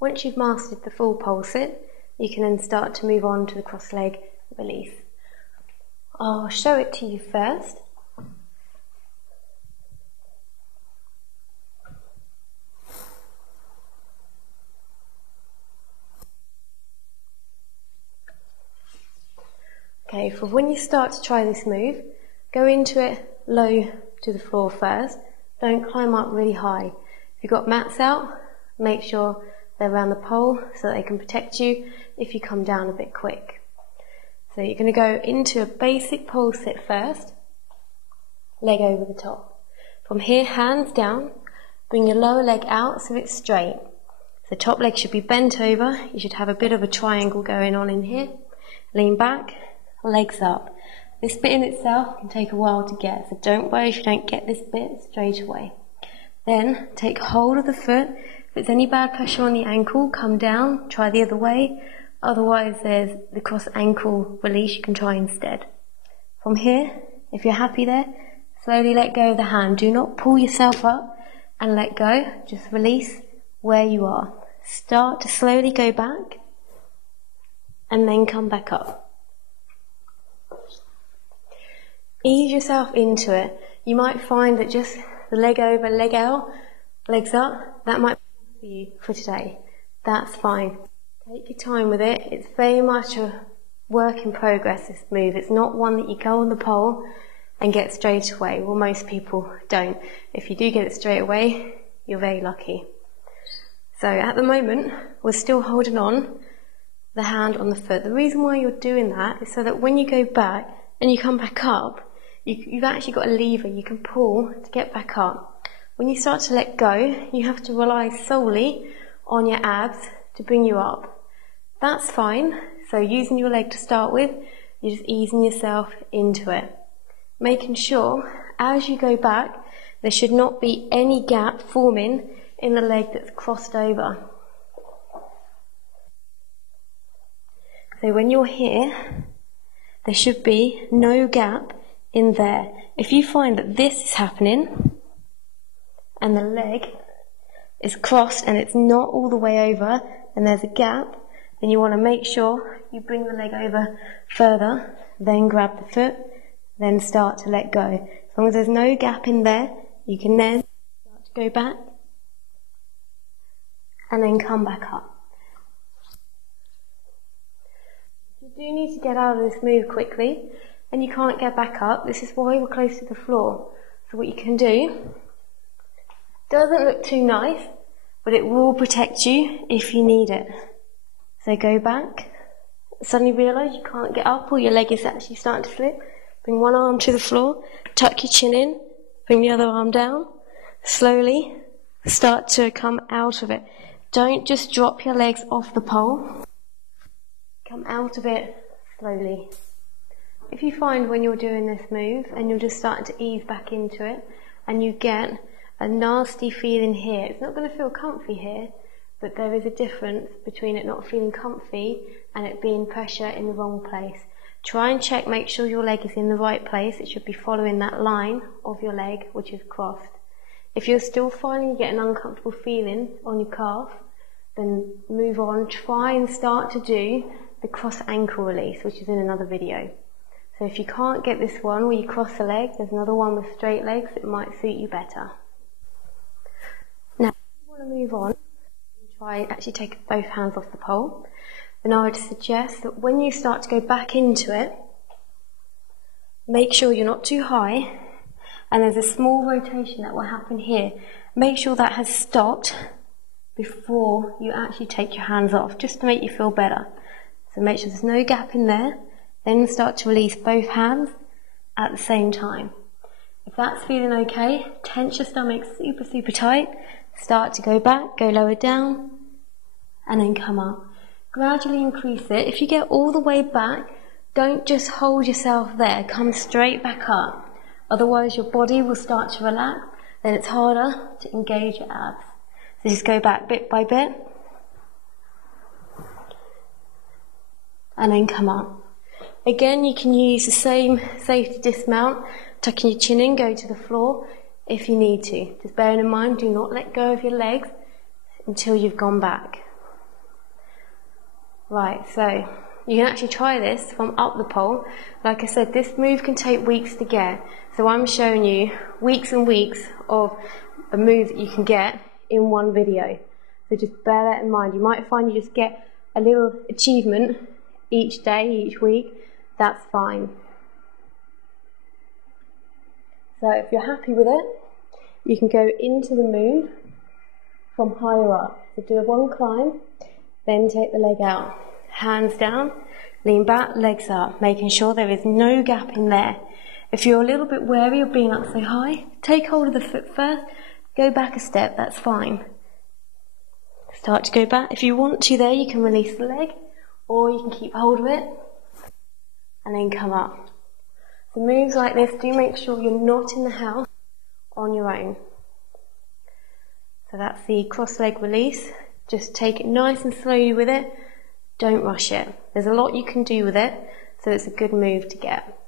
Once you've mastered the full pole sit, you can then start to move on to the cross leg release. I'll show it to you first. Okay, for when you start to try this move, go into it low to the floor first. Don't climb up really high. If you've got mats out, make sure they're around the pole so that they can protect you if you come down a bit quick. So you're going to go into a basic pole sit first, leg over the top. From here, hands down, bring your lower leg out so it's straight. The top leg should be bent over. You should have a bit of a triangle going on in here. Lean back, legs up. This bit in itself can take a while to get, so don't worry if you don't get this bit straight away. Then take hold of the foot. If there's any bad pressure on the ankle, come down, try the other way. Otherwise there's the cross ankle release you can try instead. From here, if you're happy there, slowly let go of the hand. Do not pull yourself up and let go, just release where you are. Start to slowly go back and then come back up. Ease yourself into it. You might find that just the leg over, leg out, legs up, that might be for you for today. That's fine. Take your time with it. It's very much a work in progress, this move. It's not one that you go on the pole and get straight away. Well, most people don't. If you do get it straight away, you're very lucky. So at the moment, we're still holding on the hand on the foot. The reason why you're doing that is so that when you go back and you come back up, you've actually got a lever you can pull to get back up. When you start to let go, you have to rely solely on your abs to bring you up. That's fine. So using your leg to start with, you're just easing yourself into it. Making sure, as you go back, there should not be any gap forming in the leg that's crossed over. So when you're here, there should be no gap in there. If you find that this is happening and the leg is crossed and it's not all the way over and there's a gap, then you want to make sure you bring the leg over further, then grab the foot, then start to let go. As long as there's no gap in there, you can then start to go back and then come back up. You do need to get out of this move quickly and you can't get back up. This is why we're close to the floor. So what you can do, doesn't look too nice, but it will protect you if you need it. So go back, suddenly realise you can't get up or your leg is actually starting to slip. Bring one arm to the floor, tuck your chin in, bring the other arm down, slowly start to come out of it. Don't just drop your legs off the pole, come out of it slowly. If you find when you're doing this move and you're just starting to ease back into it and you get a nasty feeling here, it's not going to feel comfy here, but there is a difference between it not feeling comfy and it being pressure in the wrong place. Try and check, make sure your leg is in the right place. It should be following that line of your leg, which is crossed. If you're still finding you get an uncomfortable feeling on your calf, then move on. Try and start to do the cross ankle release, which is in another video. So if you can't get this one where you cross the leg, there's another one with straight legs that might suit you better. Now, if you want to move on, try actually take both hands off the pole. Then I would suggest that when you start to go back into it, make sure you're not too high, and there's a small rotation that will happen here. Make sure that has stopped before you actually take your hands off, just to make you feel better. So make sure there's no gap in there, then start to release both hands at the same time. If that's feeling okay, tense your stomach super, super tight, start to go back, go lower down, and then come up. Gradually increase it. If you get all the way back, don't just hold yourself there, come straight back up. Otherwise your body will start to relax, then it's harder to engage your abs. So just go back bit by bit, and then come up. Again, you can use the same safety dismount, tucking your chin in, go to the floor if you need to. Just bearing in mind, do not let go of your legs until you've gone back. Right, so you can actually try this from up the pole. Like I said, this move can take weeks to get. So I'm showing you weeks and weeks of a move that you can get in one video. So just bear that in mind. You might find you just get a little achievement each day, each week. That's fine. So if you're happy with it, you can go into the move from higher up. So do one climb, then take the leg out. Hands down, lean back, legs up, making sure there is no gap in there. If you're a little bit wary of being up so high, take hold of the foot first, go back a step, that's fine. Start to go back. If you want to there, you can release the leg, or you can keep hold of it, and then come up. So moves like this, do make sure you're not in the house on your own. So that's the cross leg release. Just take it nice and slowly with it. Don't rush it. There's a lot you can do with it, so it's a good move to get.